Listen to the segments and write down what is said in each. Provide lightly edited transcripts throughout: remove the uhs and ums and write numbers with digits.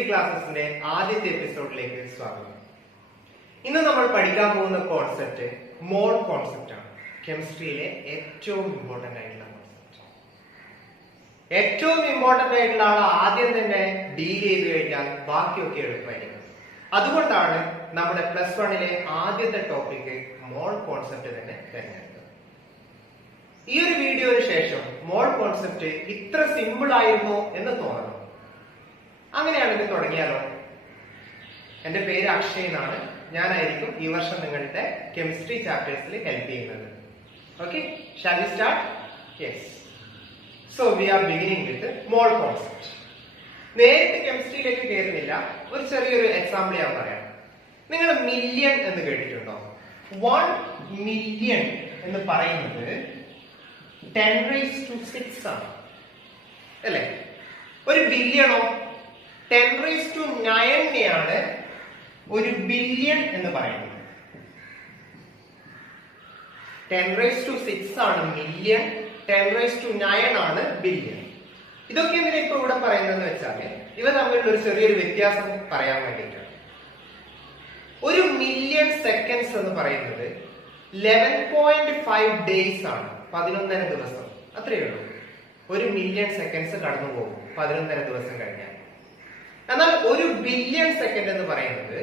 Chemistry ക്ലാസ്സസിന്റെ ആദ്യത്തെ എപ്പിസോഡിലേക്ക് സ്വാഗതം. ഇന്ന് നമ്മൾ പഠിക്കാൻ പോകുന്ന കോൺസെപ്റ്റ് മോൾ കോൺസെപ്റ്റ് ആണ്. കെമിസ്ട്രിയിലെ ഏറ്റവും ഇമ്പോർട്ടന്റ് ആയിട്ടുള്ള കോൺസെപ്റ്റ്. ഏറ്റവും ഇമ്പോർട്ടന്റ് ആയിട്ടുള്ള ആൾ ആദ്യം തന്നെ ഡീൽ ചെയ്ത് കഴിഞ്ഞാൽ ബാക്കിയൊക്കെ എളുപ്പമായിരിക്കും. അതുകൊണ്ടാണ് നമ്മുടെ +1 ആദ്യത്തെ ടോപ്പിക് മോൾ കോൺസെപ്റ്റ് തന്നെ തിരഞ്ഞെടുത്തത്. ഈ ഒരു വീഡിയോയ്ക്ക് ശേഷം മോൾ കോൺസെപ്റ്റ് ഇത്ര സിമ്പിൾ ആയിരുന്നോ എന്ന് തോന്നണം. അങ്ങനെയാണെങ്കിൽ തുടങ്ങിയാലോ? എന്റെ പേര് അക്ഷയ് എന്നാണ്. ഞാനായിരിക്കും ഈ വർഷം നിങ്ങളുടെ കെമിസ്ട്രി ചാപ്റ്റേഴ്സിൽ ഹെൽപ്പ് ചെയ്യുന്നത്. Okay, shall we start? Yes. So we are beginning with mole concept. നേരിട്ട് കെമിസ്ട്രിയിലേക്ക് കയറുന്നില്ല. ഒരു ചെറിയൊരു എക്സാമ്പിൾ ഞാൻ പറയാം. നിങ്ങൾ മില്യൺ എന്ന് കേട്ടിട്ടുണ്ടോ? 1 മില്യൺ എന്ന് പറയുന്നത് 10⁻⁶ ആണ് അല്ലെ? ഒരു ബില്യണോ? 10⁹ ഒരു ബില്യൺ എന്ന് പറയുന്നത്. 10⁻⁶ ആണ് മില്യൺ, 10⁹ ആണ് ബില്യൺ. ഇതൊക്കെ എന്തിനാ ഇപ്പൊ ഇവിടെ പറയുന്നതെന്ന് വെച്ചാൽ ഇവ തമ്മിലുള്ള ഒരു ചെറിയൊരു വ്യത്യാസം പറയാൻ വേണ്ടിയിട്ടാണ്. ഒരു മില്യൺ സെക്കൻഡ്സ് എന്ന് പറയുന്നത് 11.5 ഡേയ്സ് ആണ്, 11.5 ദിവസം. അത്രയേ ഉള്ളൂ. ഒരു മില്യൺ സെക്കൻഡ്സ് കടന്നു പോകും 11.5 ദിവസം കഴിഞ്ഞാൽ. എന്നാൽ ഒരു ബില്യൺ സെക്കൻഡ് എന്ന് പറയുന്നത്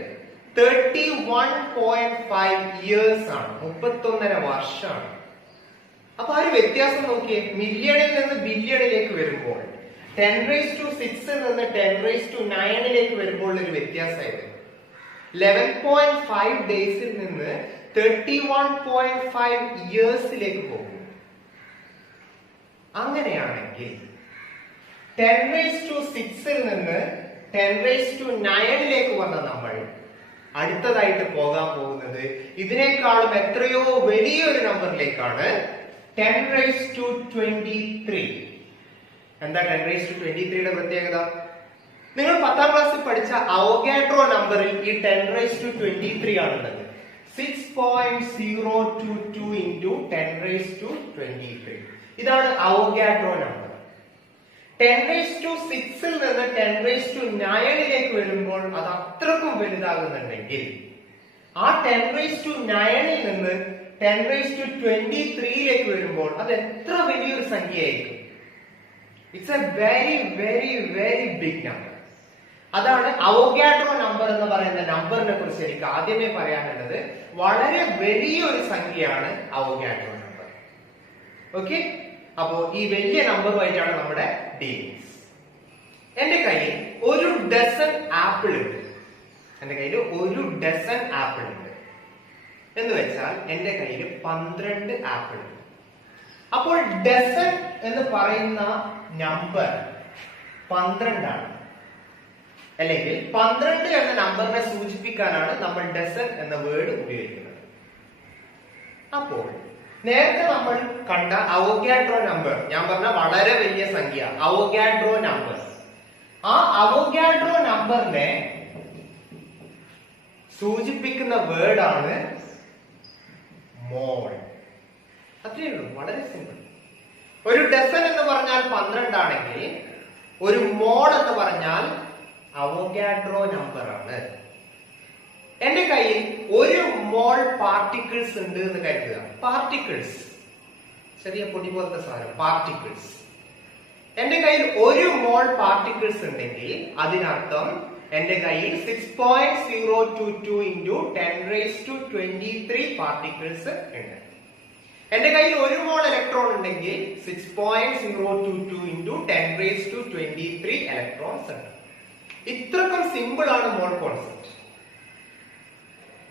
31.5 ഇയേഴ്സ് ആണ്, 31.5 വർഷമാണ്. അപ്പൊ ആ ഒരു വ്യത്യാസം നോക്കിയേ. മില്യണിൽ നിന്ന് ബില്യണിലേക്ക് വരുമ്പോൾ 10⁻⁶ നിന്ന് 10⁻⁹ വരുമ്പോൾ ഒരു വ്യത്യാസമായത് 11.5 ഡേയ്സിൽ നിന്ന് 31.5 ഇയേഴ്സിലേക്ക് പോകും. അങ്ങനെയാണെങ്കിൽ 10⁻⁶ നിന്ന് 10⁻⁹ വന്ന നമ്മൾ അടുത്തതായിട്ട് പോകാൻ പോകുന്നത് ഇതിനേക്കാളും എത്രയോ വലിയൊരു നമ്പറിലേക്കാണ്. 10⁻23. എന്താ 10⁻23യുടെ പ്രത്യേകത? നിങ്ങൾ 10ാം ക്ലാസ്സിൽ പഠിച്ച അവോഗാഡ്രോ നമ്പറിൽ ഈ 10⁻23 ആണുള്ളത്. 6.022 into 10⁻23. ഇതാണ് അവോഗാഡ്രോ നമ്പർ. 10⁻⁶ നിന്ന് 10⁻�9 വരുമ്പോൾ അത് അത്രക്കും വലുതാകുന്നുണ്ടെങ്കിൽ ആ 10⁻�9 നിന്ന് 10⁻23 വരുമ്പോൾ അത് എത്ര വലിയൊരു സംഖ്യയായിരിക്കും. It's a very very very big number. അതാണ് അവോഗാഡ്രോ നമ്പർ എന്ന് പറയുന്ന നമ്പറിനെ കുറിച്ച് എനിക്ക് ആദ്യമേ പറയാനുള്ളത്. വളരെ വലിയൊരു സംഖ്യയാണ് അവോഗാഡ്രോ നമ്പർ. ഓക്കെ, അപ്പോ ഈ വലിയ നമ്പറുമായിട്ടാണ് നമ്മുടെ ഡീലിങ്സ്. എന്റെ കയ്യിൽ ഒരു ഡസൻ ആപ്പിൾ ഉണ്ട്. എന്റെ കയ്യിൽ ഒരു ഡസൻ ആപ്പിൾ ഉണ്ട് എന്ന് വെച്ചാൽ എന്റെ കയ്യിൽ 12 ആപ്പിൾ ഉണ്ട്. അപ്പോൾ ഡസൻ എന്ന് പറയുന്ന നമ്പർ 12 ആണ്. അല്ലെങ്കിൽ 12 എന്ന നമ്പറിനെ സൂചിപ്പിക്കാനാണ് നമ്മൾ ഡസൻ എന്ന വേർഡ് ഉപയോഗിക്കുന്നത്. അപ്പോൾ നേരത്തെ നമ്മൾ കണ്ട അവോഗാഡ്രോ നമ്പർ, ഞാൻ പറഞ്ഞ വളരെ വലിയ സംഖ്യ അവോഗാഡ്രോ നമ്പർ, ആ അവോഗാഡ്രോ നമ്പറിനെ സൂചിപ്പിക്കുന്ന വേർഡ് ആണ് മോൾ. അത്രയേ ഉള്ളൂ, വളരെ സിമ്പിൾ. ഒരു ഡസൻ എന്ന് പറഞ്ഞാൽ 12 ആണെങ്കിൽ ഒരു മോൾ എന്ന് പറഞ്ഞാൽ അവോഗാഡ്രോ നമ്പർ ആണ്. എന്റെ കയ്യിൽ ഒരു മോൾ പാർട്ടിക്കിൾസ് ഉണ്ട് എന്ന് കരുതുക. പാർട്ടിക്കിൾസ്, ചെറിയ പൊടി പോലത്തെ സാധനം, പാർട്ടിക്കിൾസ്. എന്റെ കയ്യിൽ ഒരു മോൾ പാർട്ടിക്കിൾസ് ഉണ്ടെങ്കിൽ അതിനർത്ഥം എന്റെ കയ്യിൽ 6.022 into 10⁻23 പാർട്ടിക്കിൾസ് ഉണ്ട്. എന്റെ കയ്യിൽ ഒരു മോൾ ഇലക്ട്രോൺ ഉണ്ടെങ്കിൽ 6.022 into 10⁻23 ഇലക്ട്രോൺസ് ഉണ്ട്. ഇത്രക്കും സിമ്പിൾ ആണ് മോൾ concept.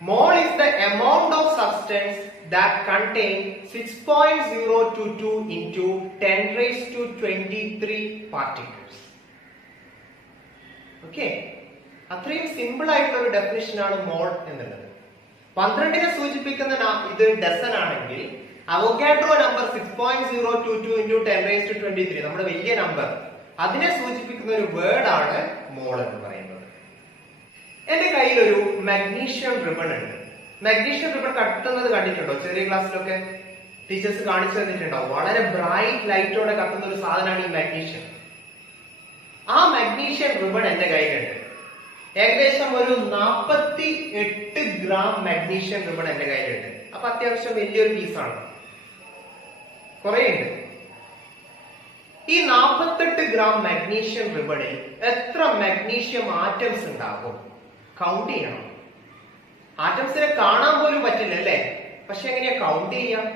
Mole is the amount of substance that contains 6.022 into 10⁻23 particles. Okay, അത്രയും സിമ്പിൾ ആയിട്ടുള്ള ഒരു ഡെഫിനിഷൻ ആണ് മോൾ എന്നുള്ളത്. 12നെ സൂചിപ്പിക്കുന്ന ഇത് ഡസൻ ആണെങ്കിൽ അവോഗാഡ്രോ നമ്പർ 6.022 into 10⁻23, നമ്മുടെ വലിയ നമ്പർ, അതിനെ സൂചിപ്പിക്കുന്ന ഒരു വേർഡ് ആണ് മോൾ എന്ന് പറയുന്നത്. എന്റെ കയ്യിൽ ഒരു മാഗ്നീഷ്യം റിബൺ ഉണ്ട്. മാഗ്നീഷ്യം റിബൺ കത്തുന്നത് കണ്ടിട്ടുണ്ടോ? ചെറിയ ക്ലാസ്സിലൊക്കെ ടീച്ചേഴ്സ് കാണിച്ചു തന്നിട്ടുണ്ടാവും. വളരെ ബ്രൈറ്റ് ലൈറ്റോടെ കത്തുന്ന ഒരു സാധനമാണ് ഈ മാഗ്നീഷ്യം. ആ മാഗ്നീഷ്യം റിബൺ എന്റെ കയ്യിലുണ്ട്. ഏകദേശം ഒരു 48 ഗ്രാം മാഗ്നീഷ്യം റിബൺ എന്റെ കയ്യിലുണ്ട്. അപ്പൊ അത്യാവശ്യം വലിയൊരു പീസാണ്, കുറെ ഉണ്ട്. ഈ 48 ഗ്രാം മാഗ്നീഷ്യം റിബണിൽ എത്ര മാഗ്നീഷ്യം ആറ്റംസ് ഉണ്ടാകും? കൗണ്ട് ചെയ്യണം. ആറ്റംസിനെ കാണാൻ പോലും പറ്റില്ല അല്ലേ? പക്ഷെ എങ്ങനെയാ കൗണ്ട് ചെയ്യാം?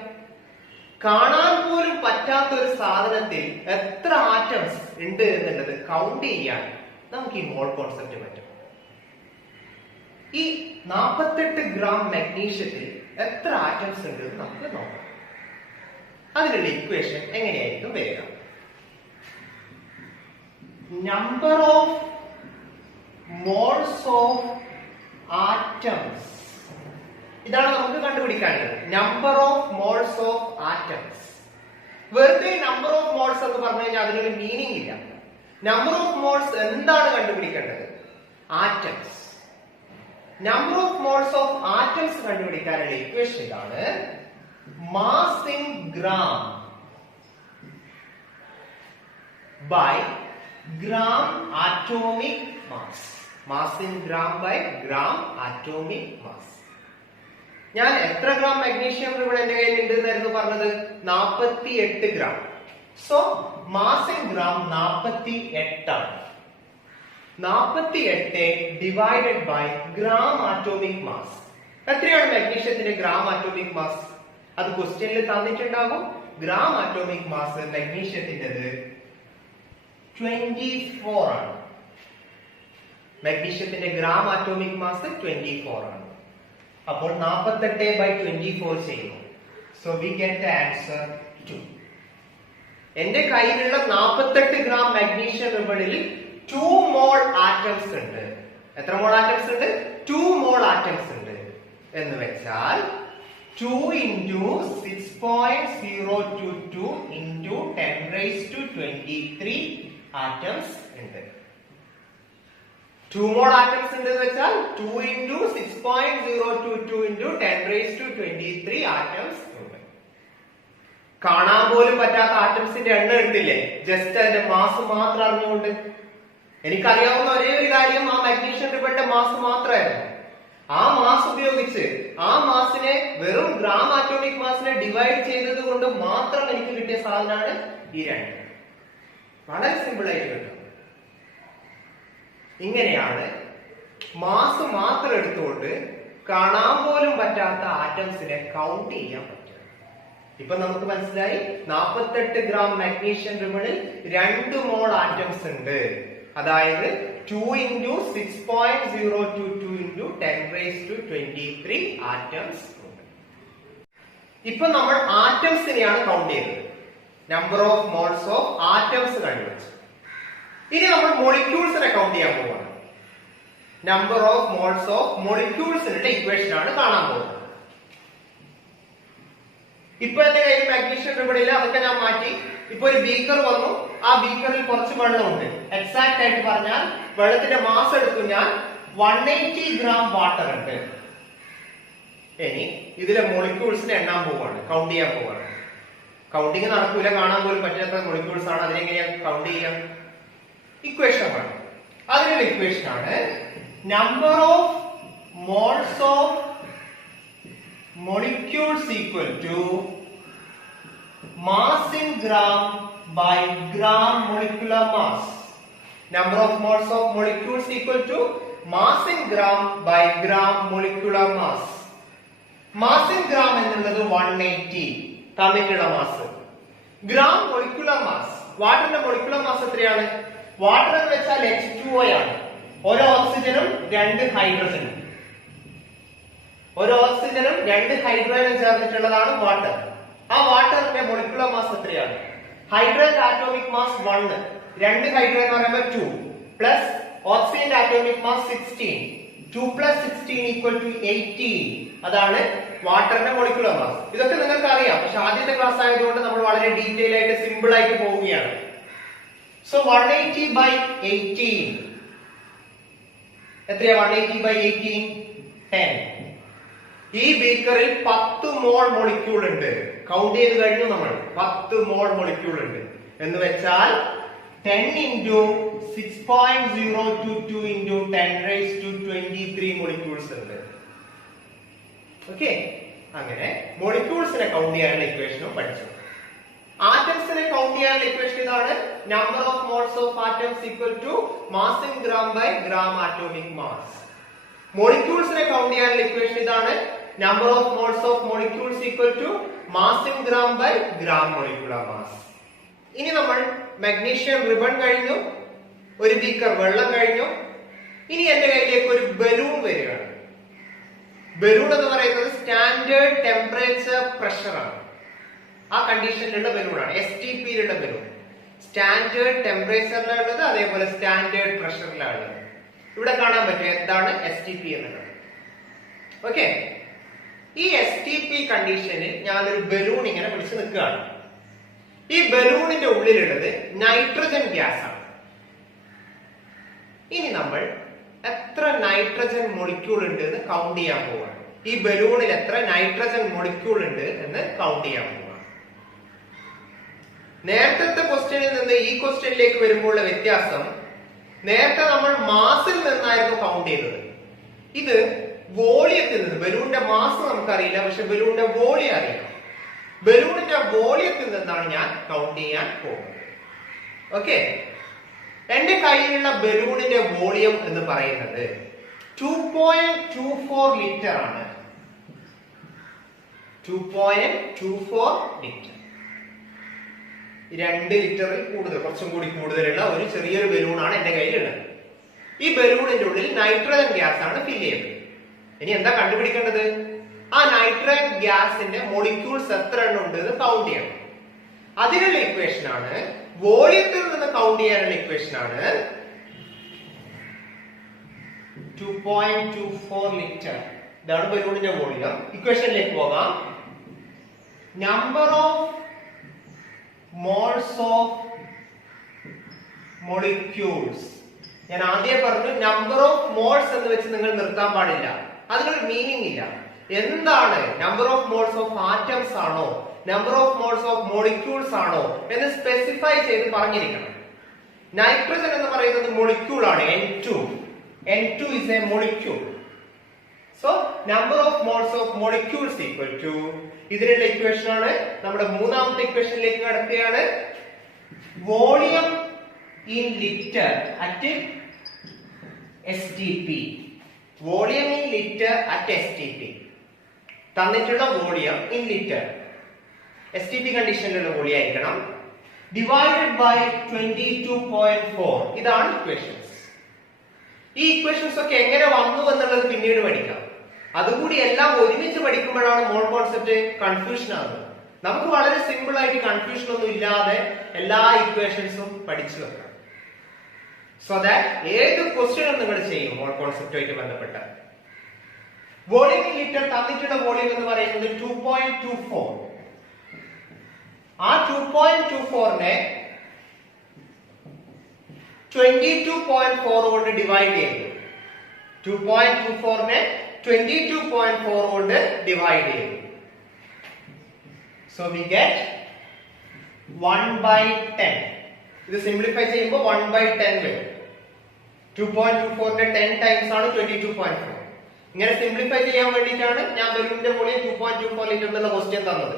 കാണാൻ പോലും പറ്റാത്ത ഒരു സാധനത്തിൽ എത്ര ആറ്റംസ് ഉണ്ട് എന്നുള്ളത് കൗണ്ട് ചെയ്യാൻ നമുക്ക് ഈ മോൾ കോൺസെപ്റ്റ് പറ്റും. ഈ 48 ഗ്രാം മാഗ്നീഷ്യത്തിൽ എത്ര ആറ്റംസ് ഉണ്ട് എന്ന് നമുക്ക് നോക്കാം. അതിനുള്ള ഇക്വേഷൻ എങ്ങനെയായിരിക്കും വരിക? Number of moles of atoms, ഇതാണ് നമുക്ക് കണ്ടുപിടിക്കാനുള്ളത്. Number of moles of atoms. വെറുതെ നമ്പർ ഓഫ് മോൾസ് എന്ന് പറഞ്ഞു കഴിഞ്ഞാൽ അതിനൊരു മീനിങ് ഇല്ല. നമ്പർ ഓഫ് മോൾസ് എന്താണ് കണ്ടുപിടിക്കേണ്ടത്? Atoms. Number of moles of atoms കണ്ടുപിടിക്കാനുള്ള ഇക്വേഷൻ ഇതാണ്. Mass in gram by gram atomic mass. Mass in gram by gram atomic mass. ഞാൻ എത്ര ഗ്രാം മാഗ്നീഷ്യം റിബൺ എന്റെ കയ്യിൽ ഉണ്ടെന്നായിരുന്നു പറഞ്ഞത്? 48 gram. So mass in gram 48 ആണ്. 48 divided by gram atomic mass. എത്രയാണ് മാഗ്നീഷ്യത്തിന്റെ ഗ്രാം ആറ്റോമിക് മാസ്? അത് ക്വസ്റ്റ്യനിൽ തന്നിട്ടുണ്ടാകും. ഗ്രാം ആറ്റോമിക് മാസ് മാഗ്നീഷ്യത്തിൻ്റെത് 24 ആണ്. മാഗ്നീഷ്യത്തിന്റെ ഗ്രാം ആറ്റോമിക് മാസ് 24 ആണ്. അപ്പോൾ 48/24 ചെയ്യുന്നു. So we get the answer 2. എന്റെ കയ്യിലുള്ള 48 ഗ്രാം മാഗ്നീഷ്യം റിബണിൽ 2 മോൾ ആറ്റംസ് ഉണ്ട്. എത്ര മോൾ ആറ്റംസ് ഉണ്ട്? 2 മോൾ ആറ്റംസ് ഉണ്ട്. എന്ന് വെച്ചാൽ 2 into 6.022 into 10⁻23 ആറ്റംസ് ഉണ്ട്. 2 മോൾ ആറ്റംസ് ഉണ്ട് എന്ന് വെച്ചാൽ 2 into 6.022 into 10⁻23 ആറ്റംസ് ഉണ്ട്. കാണാൻ പോലും പറ്റാത്ത ആറ്റംസിന്റെ എണ്ണം എടുത്തില്ലേ? ജസ്റ്റ് അതിന്റെ മാസ് മാത്രം അറിഞ്ഞുകൊണ്ട്. എനിക്കറിയാവുന്ന ഒരേ ഒരു കാര്യം ആ മാഗ്നീഷ്യം റിബണിന്റെ മാസ് മാത്രമായിരുന്നു. ആ മാസ് ഉപയോഗിച്ച് ആ മാസിനെ വെറും ഗ്രാം ആറ്റോമിക് മാസിനെ ഡിവൈഡ് ചെയ്തത് കൊണ്ട് മാത്രം എനിക്ക് കിട്ടിയ സാധനമാണ് ഈ രണ്ട്. വളരെ സിമ്പിൾ ആയിട്ട് കിട്ടും. ഇങ്ങനെയാണ് മാസ് മാത്രം എടുത്തുകൊണ്ട് കാണാൻ പോലും പറ്റാത്ത ആറ്റംസിനെ കൗണ്ട് ചെയ്യാൻ പറ്റും. ഇപ്പൊ നമുക്ക് മനസ്സിലായി 48 ഗ്രാം മാഗ്നീഷ്യം റിബണിൽ 2 മോൾ ആറ്റംസ് ഉണ്ട്. അതായത് 2 into 6.022 into 10⁻23 ആറ്റംസ് ഉണ്ട്. ഇപ്പൊ നമ്മൾ ആറ്റംസിനെയാണ് കൗണ്ട് ചെയ്തത്. Number of moles of atoms കണ്ടുപിടിച്ചു. ഇനി നമ്മൾ മോളിക്യൂൾസിനെ കൗണ്ട് ചെയ്യാൻ പോവാണ്. നമ്പർ ഓഫ് മോൾസ് ഓഫ് മോളിക്യൂൾസിന്റെ ഇക്വേഷൻ ആണ് കാണാൻ പോകുന്നത്. ഇപ്പൊ എന്റെ കയ്യിൽ മാഗ്നീഷ്യം റിബണില്ല, അതൊക്കെ ഞാൻ മാറ്റി. ഇപ്പൊ ഒരു ബീക്കർ വന്നു. ആ ബീക്കറിൽ കുറച്ച് വെള്ളമുണ്ട്. എക്സാക്ട് ആയിട്ട് പറഞ്ഞാൽ വെള്ളത്തിന്റെ മാസ് എടുത്തു ഞാൻ 180 ഗ്രാം വാട്ടർ ഉണ്ട്. ഇനി ഇതിലെ മോളിക്യൂൾസിനെ എണ്ണാൻ പോവാണ്, കൗണ്ട് ചെയ്യാൻ പോവാണ്. കൗണ്ടിങ് നടക്കൂല, കാണാൻ പോലും പറ്റാത്ത മോളിക്യൂൾസ് ആണ്. അതിനെങ്ങനെയാ കൗണ്ട് ചെയ്യാം? ഇക്വേഷൻ വേണം. അതിനുള്ള ഇക്വേഷൻ ആണ് number of moles of molecules equal to mass in gram by gram molecular mass. Number of moles of molecules equal to mass in gram by gram molecular mass. Mass in gram എന്നുള്ളത് 180 തന്നിട്ടുള്ള mass. Gram molecular mass, വാട്ടറിന്റെ molecular mass എത്രയാണ്? Water എന്ന് വെച്ചാൽ H2O ആണ്. ഒരു ഓക്സിജനും 2 ഹൈഡ്രജനും. ഒരു ഓക്സിജനും 2 ഹൈഡ്രജനും ചേർന്നിട്ടുള്ളതാണ് വാട്ടർ. ആ വാട്ടറിന്റെ മോളിക്കുലർ മാസ് എത്രയാണ്? ഹൈഡ്രജൻ ആറ്റോമിക് മാസ് 1, 2 ഹൈഡ്രജൻ എന്ന് പറയുമ്പോൾ 2 പ്ലസ് ഓക്സിജന്റെ ആറ്റോമിക് മാസ് 16. 2 + 16 = 18. അതാണ് വാട്ടറിന്റെ മോളിക്കുലർ മാസ്. ഇതൊക്കെ നിങ്ങൾക്ക് അറിയാം, പക്ഷെ ആദ്യത്തെ ക്ലാസ് ആയതുകൊണ്ട് നമ്മൾ വളരെ ഡീറ്റെയിൽ ആയിട്ട് സിമ്പിൾ ആയിട്ട് പോവുകയാണ്. സോ 180/18 എത്രയാ? 180/18 10. ഈ ബീക്കറിൽ 10 മോൾ മോളിക്യൂൾ ഉണ്ട്. കൗണ്ട് ചെയ്ത് കഴിഞ്ഞു നമ്മൾ. 10 മോൾ മോളിക്യൂൾ ഉണ്ട് എന്ന് വെച്ചാൽ 10 into 6.022 into 10 raised to 23 molecules ഉണ്ട്. ഓക്കെ, അങ്ങനെ മോളിക്യൂൾസിനെ കൗണ്ട് ചെയ്യാനുള്ള ഇക്വേഷനും പഠിച്ചു. ആറ്റംസിനെ കൗണ്ട് ചെയ്യാനുള്ള ഇക്വേഷൻ ഇതാണ്. Number of moles of atoms equal to mass in gram by gram atomic mass. മോളിക്യൂൾസിനെ കൗണ്ട് ചെയ്യാനുള്ള ഇക്വേഷൻ ഇതാണ്. Number of moles of molecules equal to mass in gram by gram molecular mass. ഇനി നമ്മൾ magnesium ribbon കഴിഞ്ഞു, ഒരു beaker വെള്ളം കഴിഞ്ഞു. ഇനി എന്റെ കയ്യിലേക്ക് ഒരു ബലൂൺ വരികയാണ്. ബലൂൺ എന്ന് പറയുന്നത് സ്റ്റാൻഡേർഡ് ടെമ്പറേച്ചർ പ്രഷർ ആണ്. ആ കണ്ടീഷനിലുള്ള ബലൂണാണ്, STPയിലുള്ള ബലൂൺ. സ്റ്റാൻഡേർഡ് ടെമ്പറേച്ചറിലുള്ളത്, അതേപോലെ സ്റ്റാൻഡേർഡ് പ്രഷറിലുള്ളത്. ഇവിടെ കാണാൻ പറ്റും എന്താണ് STP എന്നുള്ളത്. ഓക്കെ, ഈ STP കണ്ടീഷനിൽ ഞാനൊരു ബലൂൺ ഇങ്ങനെ പിടിച്ച് നിൽക്കുകയാണ്. ഈ ബലൂണിന്റെ ഉള്ളിലുള്ളത് നൈട്രജൻ ഗ്യാസ് ആണ്. ഇനി നമ്മൾ എത്ര നൈട്രജൻ മോളിക്യൂൾ ഉണ്ട് എന്ന് കൗണ്ട് ചെയ്യാൻ പോവാണ്. ഈ ബലൂണിൽ എത്ര നൈട്രജൻ മോളിക്യൂൾ ഉണ്ട് എന്ന് കൗണ്ട് ചെയ്യാൻ പോവാണ്. നേരത്തെ ക്വസ്റ്റ്യനിൽ നിന്ന് ഈ ക്വസ്റ്റ്യനിലേക്ക് വരുമ്പോഴുള്ള വ്യത്യാസം, നേരത്തെ നമ്മൾ മാസിൽ നിന്നായിരുന്നു കൗണ്ട് ചെയ്തത്. ഇത് വോളിയത്തിൽ നിന്ന്. ബലൂണിന്റെ മാസ് നമുക്കറിയില്ല, പക്ഷെ ബലൂണിന്റെ വോളിയം അറിയാം. ബലൂണിന്റെ വോളിയത്തിൽ നിന്നാണ് ഞാൻ കൗണ്ട് ചെയ്യാൻ പോകുന്നത്. ഓക്കെ, എന്റെ കയ്യിലുള്ള ബലൂണിന്റെ വോളിയം എന്ന് പറയുന്നത് 2.24 ലിറ്റർ ആണ്. 2.24 ലിറ്റർ. 2 ലിറ്ററിൽ കൂടുതൽ, കുറച്ചും കൂടി കൂടുതലുള്ള ഒരു ചെറിയൊരു ബലൂണാണ് എന്റെ കയ്യിലുള്ളത്. ഈ ബലൂണിന്റെ ഉള്ളിൽ നൈട്രജൻ ഗ്യാസ് ആണ് ഫില്ല് ചെയ്യുന്നത്. ഇനി എന്താ കണ്ടുപിടിക്കേണ്ടത്? ആ നൈട്രജൻ ഗ്യാസിന്റെ മോളിക്യൂൾസ് എത്ര എണ്ണം ഉണ്ട് എന്ന് കൗണ്ട് ചെയ്യണം. അതിനുള്ള ഇക്വേഷൻ ആണ്, വോളിയത്തിൽ നിന്ന് കൗണ്ട് ചെയ്യാനുള്ള ഇക്വേഷൻ ആണ് 2.24 ലിറ്റർ. ഇതാണ് ബലൂണിന്റെ വോളിയം. ഇക്വേഷനിലേക്ക് പോകാം. Number of moles of molecules. ഞാൻ ആദ്യം പറഞ്ഞു, നമ്പർ ഓഫ് മോൾസ് എന്ന് വെച്ച് നിങ്ങൾ നിർത്താൻ പാടില്ല. അതിനൊരു മീനിങ് ഇല്ല. എന്താണ് number of moles of atoms ആണോ, number of moles of molecules ആണോ എന്ന് സ്പെസിഫൈ ചെയ്ത് പറഞ്ഞിരിക്കണം. നൈട്രജൻ എന്ന് പറയുന്നത് മോളിക്യൂൾ ആണ്, N2. N2 is a molecule. So number of moles of molecules equal to, ഇതിനുള്ള ഇക്വേഷൻ ആണ്. നമ്മുടെ മൂന്നാമത്തെ ഇക്വേഷനിലേക്ക് കടക്കുകയാണ്. Volume in litre at STP. Volume in litre at STP. തന്നിട്ടുള്ള വോളിയം ഇൻ ലിറ്റർ STP കണ്ടീഷനിലുള്ള വോളിയം ആയിരിക്കണം. Divided by 22.4. ഇതാണ് ഇക്വേഷൻസ്. ഈ ഇക്വേഷൻസ് ഒക്കെ എങ്ങനെ വന്നു എന്നുള്ളത് പിന്നീട് പഠിക്കാം. അതുകൂടി എല്ലാം ഒരുമിച്ച് പഠിക്കുമ്പോഴാണ് മോൾ കോൺസെപ്റ്റ് കൺഫ്യൂഷൻ ആകുന്നത്. നമുക്ക് വളരെ സിമ്പിൾ ആയിട്ട് കൺഫ്യൂഷൻ ഒന്നും ഇല്ലാതെ എല്ലാ ഇക്വേഷൻസും പഠിച്ചു വെക്കാം. സോ ദാറ്റ് ഏത് ക്വസ്റ്റ്യനും നിങ്ങൾ ചെയ്യും മോൾ കോൺസെപ്റ്റുമായിട്ട് ബന്ധപ്പെട്ട. വോളിയം ഇൻ ലിറ്റർ തന്നിട്ടുള്ള വോളിയം എന്ന് പറയുന്നത് 2.24. ആ 2.24നെ 22.4 കൊണ്ട് ഡിവൈഡ് ചെയ്തു. 2.24നെ 22.4 കൊണ്ട് ഡിവൈഡ് ചെയ്തു. So we get 1/10. ഇത് സിംപ്ലിഫൈ ചെയ്യുമ്പോൾ 1/10 വരും. 2.24ന്റെ 10 ടൈംസ് ആണ് 22.4. ഇങ്ങനെ സിംപ്ലിഫൈ ചെയ്യാൻ വേണ്ടിയിട്ടാണ് ഞാൻ ബലൂണിന്റെ വോളിയം 2.24 ലിറ്റർ എന്നുള്ള ക്വസ്റ്റ്യൻ തന്നത്.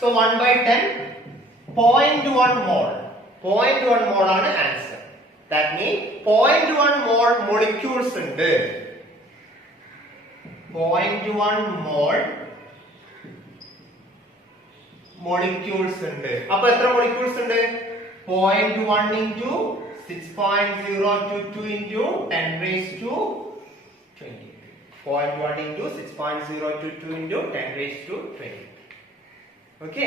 So 1/10, 0.1 mole. 0.1 മോൾ ആണ് answer. That means 0.1 mole molecules ഉണ്ട്. 0.1 മോൾ മോളിക്യൂൾസ് ഉണ്ട്. അപ്പൊ എത്ര മോളിക്യൂൾസ് ഉണ്ട്? 0.1 into 6.022 into 10 raised to 20. 0.1 into 6.022 into 10 raised to 20. Okay,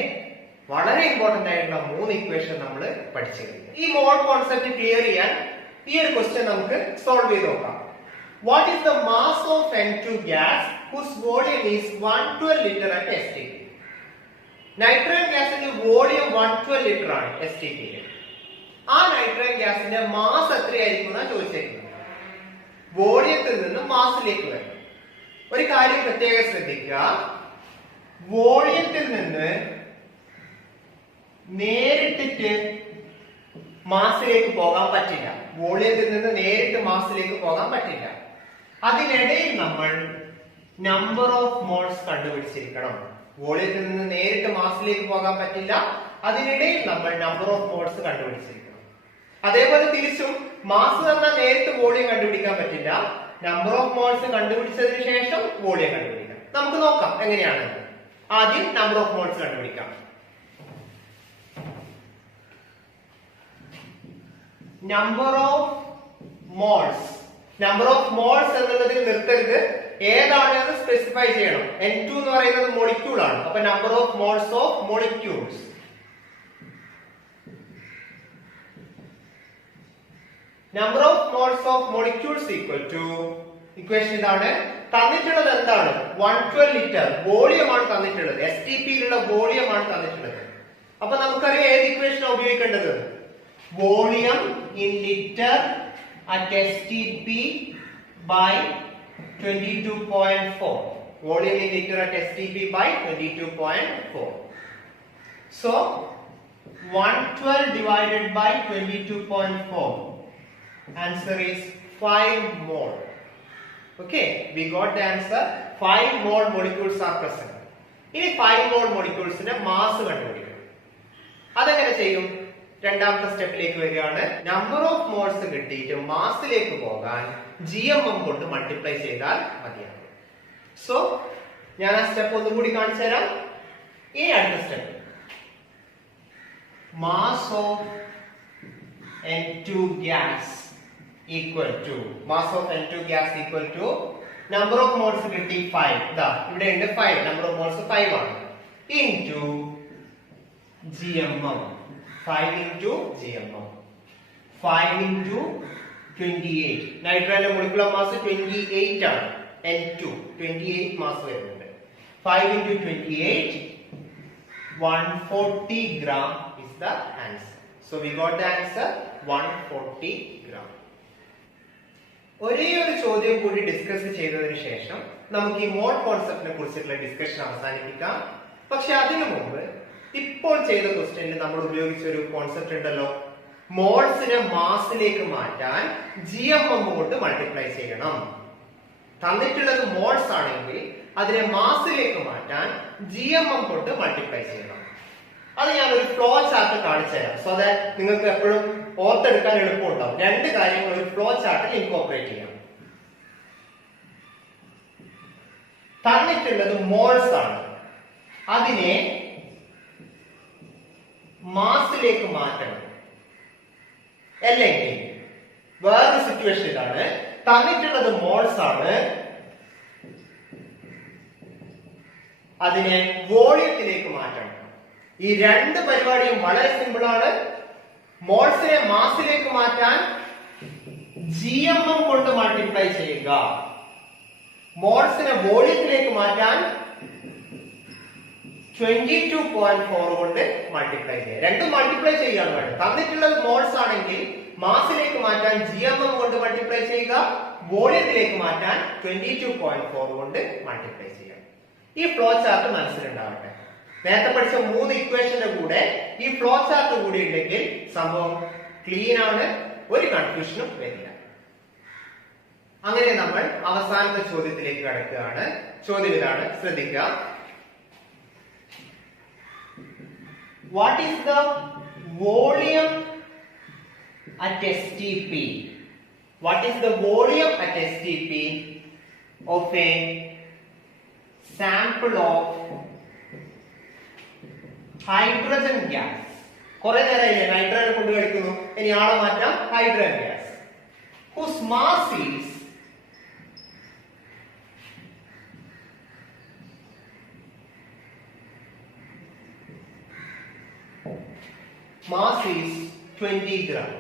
വളരെ ഇമ്പോർട്ടന്റ് ആയിട്ടുള്ള 3 ഇക്വേഷൻ നമ്മൾ പഠിച്ചു കഴിഞ്ഞു. ഈ മോൾ കോൺസെപ്റ്റ് ക്ലിയർ ചെയ്യാൻ ഈ ഒരു ക്വസ്റ്റ്യൻ നമുക്ക് സോൾവ് ചെയ്ത് നോക്കാം. What is the mass of N2 gas whose volume is 112 litre at STP? Nitrogen ഗ്യാസിന്റെ വോളിയം 112 ലിറ്റർ ആണ് STP. ആ നൈട്രജൻ ഗ്യാസിന്റെ മാസ് എത്രയായിരിക്കും എന്നാണ് ചോദിച്ചിരിക്കുന്നത്. വോളിയത്തിൽ നിന്ന് മാസിലേക്ക് വരും. ഒരു കാര്യം പ്രത്യേകം ശ്രദ്ധിക്കുക, വോളിയത്തിൽ നിന്ന് നേരിട്ടിട്ട് മാസിലേക്ക് പോകാൻ പറ്റില്ല. വോളിയത്തിൽ നിന്ന് നേരിട്ട് മാസിലേക്ക് പോകാൻ പറ്റില്ല. അതിനിടയിൽ നമ്മൾ നമ്പർ ഓഫ് മോൾസ് കണ്ടുപിടിച്ചിരിക്കണം. വോളിയത്തിൽ നിന്ന് നേരിട്ട് മാസിലേക്ക് പോകാൻ പറ്റില്ല. അതിനിടയിൽ നമ്മൾ നമ്പർ ഓഫ് മോൾസ് കണ്ടുപിടിച്ചിരിക്കണം. അതേപോലെ തിരിച്ചും മാസ് തന്നാൽ നേരിട്ട് വോളിയം കണ്ടുപിടിക്കാൻ പറ്റില്ല. നമ്പർ ഓഫ് മോൾസ് കണ്ടുപിടിച്ചതിന് ശേഷം വോളിയം കണ്ടുപിടിക്കാം. നമുക്ക് നോക്കാം എങ്ങനെയാണ്. ആദ്യം നമ്പർ ഓഫ് മോൾസ് കണ്ടുപിടിക്കാം. നമ്പർ ഓഫ് മോൾസ് എന്നുള്ളതിൽ നിർത്തരുത്. ഏതാണെന്ന് സ്പെസിഫൈ ചെയ്യണം. N2 എന്ന് പറയുന്നത് മോളിക്യൂൾ ആണ്. അപ്പൊ number of moles of molecules. Number of moles of molecules equal to, equation ഇതാണ്. തന്നിട്ടുള്ളത് എന്താണ്? 112 ലിറ്റർ വോളിയമാണ് തന്നിട്ടുള്ളത്. STPയിലുള്ള വോളിയമാണ് തന്നിട്ടുള്ളത്. അപ്പൊ നമുക്കറിയാം ഏത് ഇക്വേഷൻ ഉപയോഗിക്കേണ്ടത്. Volume in litre at STP by 22.4. Volume in liter at STP by 22.4. So 112 divided by 22.4. Answer is 5 mole. Okay, we got the answer. 5 mole molecules are present. ഇനി 5 mole molecules ന്റെ mass കണ്ടുപിടിക്കണം. അതെങ്ങനെ ചെയ്യും? രണ്ടാമത്തെ സ്റ്റെപ്പിലേക്ക് വരികയാണ്. Number of moles കിട്ടിയിട്ട് മാസിലേക്ക് പോകാൻ GMM കൊണ്ട് മൾട്ടിപ്ലൈ ചെയ്താൽ മതിയാണ്. സോ ഞാൻ ആ സ്റ്റെപ്പ് ഒന്നുകൂടി കാണിച്ചു തരാം. ഈ അടുത്ത step mass of N2 gas equal to number of moles കിട്ടി 5. ഇതാ ഇവിടെ ഉണ്ട് 5. നമ്പർ ഓഫ് മോൾസ് 5 ആണ്. Into GMM. 5 into GMM. 5 into 28. നൈട്രജന്റെ മോളിക്യുലർ മാസ് 28 ആണ്. N2 28 മാസ് വരുന്നുണ്ട്. 5 into 28, 140 gram is the answer. So we got the answer 140 gram. ഒരേ ഒരു ചോദ്യം കൂടി ഡിസ്കസ് ചെയ്തതിനു ശേഷം നമുക്ക് ഈ മോൾ കോൺസെപ്റ്റിനെ കുറിച്ചുള്ള ഡിസ്കഷൻ അവസാനിപ്പിക്കാം. പക്ഷെ അതിനു മുമ്പ് ഇപ്പോൾ ചെയ്ത ക്വസ്റ്റ്യനിൽ നമ്മൾ ഉപയോഗിച്ച ഒരു കോൺസെപ്റ്റ് ഉണ്ടല്ലോ. മോൾസിനെ മാസിലേക്ക് മാറ്റാൻ GMM കൊണ്ട് മൾട്ടിപ്ലൈ ചെയ്യണം. തന്നിട്ടുള്ളത് മോൾസ് ആണെങ്കിൽ അതിനെ മാസിലേക്ക് മാറ്റാൻ GMM കൊണ്ട് മൾട്ടിപ്ലൈ ചെയ്യണം. അത് ഞാൻ ഒരു ഫ്ലോ ചാർട്ട് കാണിച്ചു തരാം. സോ ദാറ്റ് നിങ്ങൾക്ക് എപ്പോഴും ഓർത്തെടുക്കാൻ എളുപ്പമുണ്ടാവും. രണ്ട് കാര്യങ്ങൾ ഒരു ഫ്ലോ ചാർട്ടിൽ ഇൻകോർപ്പറേറ്റ് ചെയ്യാം. തന്നിട്ടുള്ളത് മോൾസ് ആണ്. അതിനെ മാസിലേക്ക് മാറ്റണം. അല്ലെങ്കിൽ വേറൊരു സിറ്റുവേഷൻ ഇതാണ്. തന്നിട്ടുള്ളത് മോൾസ് ആണ്. അതിനെ വോളിയത്തിലേക്ക് മാറ്റണം. ഈ രണ്ട് പരിപാടിയും വളരെ സിമ്പിൾ ആണ്. മോൾസിനെ മാസിലേക്ക് മാറ്റാൻ GMM കൊണ്ട് മൾട്ടിപ്ലൈ ചെയ്യുക. മോൾസിനെ വോളിയത്തിലേക്ക് മാറ്റാൻ 22.4 കൊണ്ട് മൾട്ടിപ്ലൈ ചെയ്യുക. രണ്ടും മൾട്ടിപ്ലൈ ചെയ്യാൻ വേണം. തന്നിട്ടുള്ളത് മോൾസ് ആണെങ്കിൽ മാസിലേക്ക് മാറ്റാൻ GMM കൊണ്ട് മൾട്ടിപ്ലൈ ചെയ്യുക. വോളിയത്തിലേക്ക് മാറ്റാൻ 22.4 കൊണ്ട് മൾട്ടിപ്ലൈ ചെയ്യുക. ഈ ഫ്ലോ ചാർട്ട് മനസ്സിലുണ്ടാവട്ടെ. നേരത്തെ പഠിച്ച 3 ഇക്വേഷന്റെ കൂടെ ഈ ഫ്ലോ ചാർട്ട് കൂടി ഉണ്ടെങ്കിൽ സംഭവം ക്ലീൻ ആണ്. ഒരു കൺഫ്യൂഷനും വരില്ല. അങ്ങനെ നമ്മൾ അവസാനത്തെ ചോദ്യത്തിലേക്ക് കടക്കുകയാണ്. ചോദ്യം ഇതാണ്, ശ്രദ്ധിക്കുക. What is the volume at STP? What is the volume at STP of a sample of hydrogen gas? കുറെ നേരമില്ലേ നൈട്രജൻ കൊണ്ട് കളിക്കുന്നു. ഇനി ആളെ മാറ്റാം. Hydrogen gas whose mass is mass is 20 gram.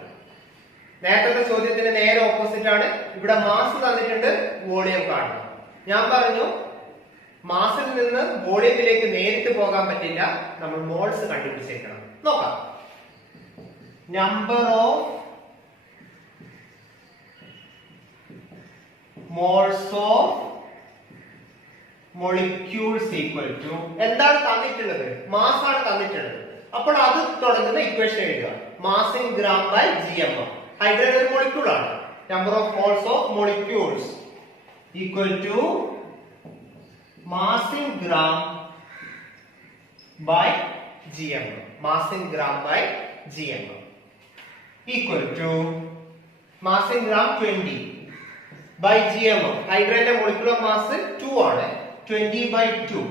നേരത്തെ ചോദ്യത്തിന് നേരെ ഓപ്പോസിറ്റ് ആണ്. ഇവിടെ മാസ് തന്നിട്ടുണ്ട്, വോളിയം കാണണം. ഞാൻ പറഞ്ഞു മാസിൽ നിന്ന് വോളിയത്തിലേക്ക് നേരിട്ട് പോകാൻ പറ്റില്ല. നമ്മൾ മോൾസ് കണ്ടുപിടിച്ചേക്കണം. നോക്കാം. Number of moles of molecules equal to എന്താണ് തന്നിട്ടുള്ളത്? മാസ് ആണ് തന്നിട്ടുള്ളത്. അപ്പോൾ അത് തുടങ്ങുന്ന ഇക്വേഷൻ എഴുതുക. Mass in gram by gm. Hydrogen ഒരു മോളിക്യൂൾ ആണ്. Number of moles of molecules equal to mass in gram by gm. Mass in gram by gm equal to mass in gram 20 by gm. ഹൈഡ്രജന്റെ molecular mass 2 ആണ്. 20 by 2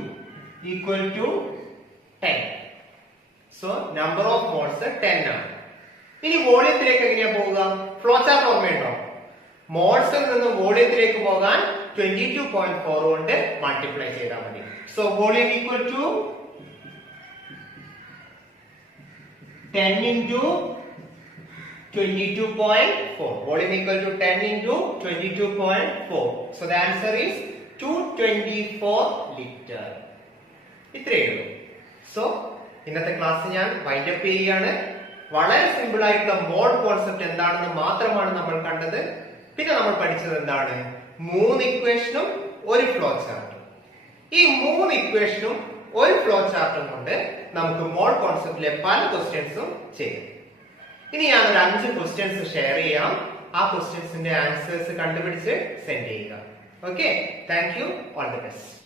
equal to 10. So number of moles 10 ആണ്. ഇനി വോളിയത്തിലേക്ക് എങ്ങനെയാ പോവുക? Flow chart ഓർമ്മയുണ്ടോ? മോൾസിൽ നിന്ന് വോളിയത്തിലേക്ക് പോകാൻ 22.4 കൊണ്ട് മൾട്ടിപ്ലൈ ചെയ്താൽ മതി. So volume equal to 10 into 22.4. Volume equal to 10 into 22.4. So the answer is 224 liter. ഇത്രയേ ഉള്ളൂ. സോ ഇന്നത്തെ ക്ലാസ് ഞാൻ വൈൻഡപ്പ് ചെയ്യുകയാണ്. വളരെ സിമ്പിൾ ആയിട്ടുള്ള മോൾ കോൺസെപ്റ്റ് എന്താണെന്ന് മാത്രമാണ് നമ്മൾ കണ്ടത്. പിന്നെ നമ്മൾ പഠിച്ചത് എന്താണ്? 3 ഇക്വേഷനും ഒരു ഫ്ലോ ചാർട്ടും. ഈ 3 ഇക്വേഷനും ഒരു ഫ്ലോ ചാർട്ടും കൊണ്ട് നമുക്ക് മോൾ കോൺസെപ്റ്റിലെ പല ക്വസ്റ്റ്യൻസും ചെയ്യാം. ഇനി ഞാൻ ഒരു 5 ക്വസ്റ്റ്യൻസ് ഷെയർ ചെയ്യാം. ആ ക്വസ്റ്റ്യൻസിന്റെ ആൻസേഴ്സ് കണ്ടുപിടിച്ച് സെൻഡ് ചെയ്യുക. Okay, thank you. All the best.